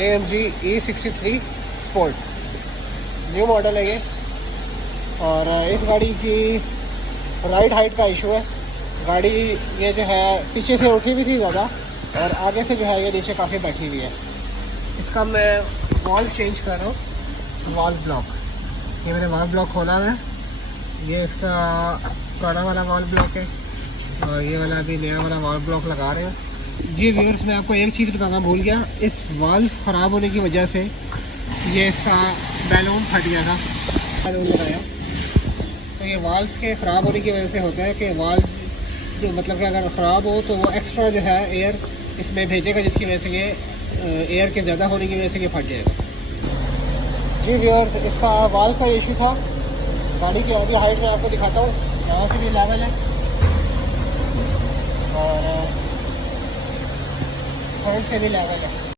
AMG E63 sport new model है ये। और इस गाड़ी की राइड हाइट का इशू है। गाड़ी ये जो है पीछे से उठी भी थी ज़्यादा और आगे से जो है ये नीचे काफ़ी बैठी हुई है। इसका मैं वॉल्व चेंज कर रहा हूँ। वॉल्व ब्लॉक, ये मैंने वॉल्व ब्लॉक खोला है। ये इसका पुराना वाला वॉल्व ब्लॉक है और ये वाला अभी नया वाला वॉल्व ब्लॉक लगा रहे हैं। जी व्यूअर्स, मैं आपको एक चीज़ बताना भूल गया। इस वाल्व ख़राब होने की वजह से ये इसका बैलून फट गया था। बैलून लगाया तो ये वाल्व के ख़राब होने की वजह से होता है कि वाल्व जो मतलब कि अगर ख़राब हो तो वो एक्स्ट्रा जो है एयर इसमें भेजेगा, जिसकी वजह से ये एयर के ज़्यादा होने की वजह से ये फट जाएगा। जी व्यूअर्स, इसका वाल्व का इशू था। गाड़ी की अभी हाइट में आपको दिखाता हूँ। यहाँ से भी लेवल है और फ्रंट से भी लेवल है।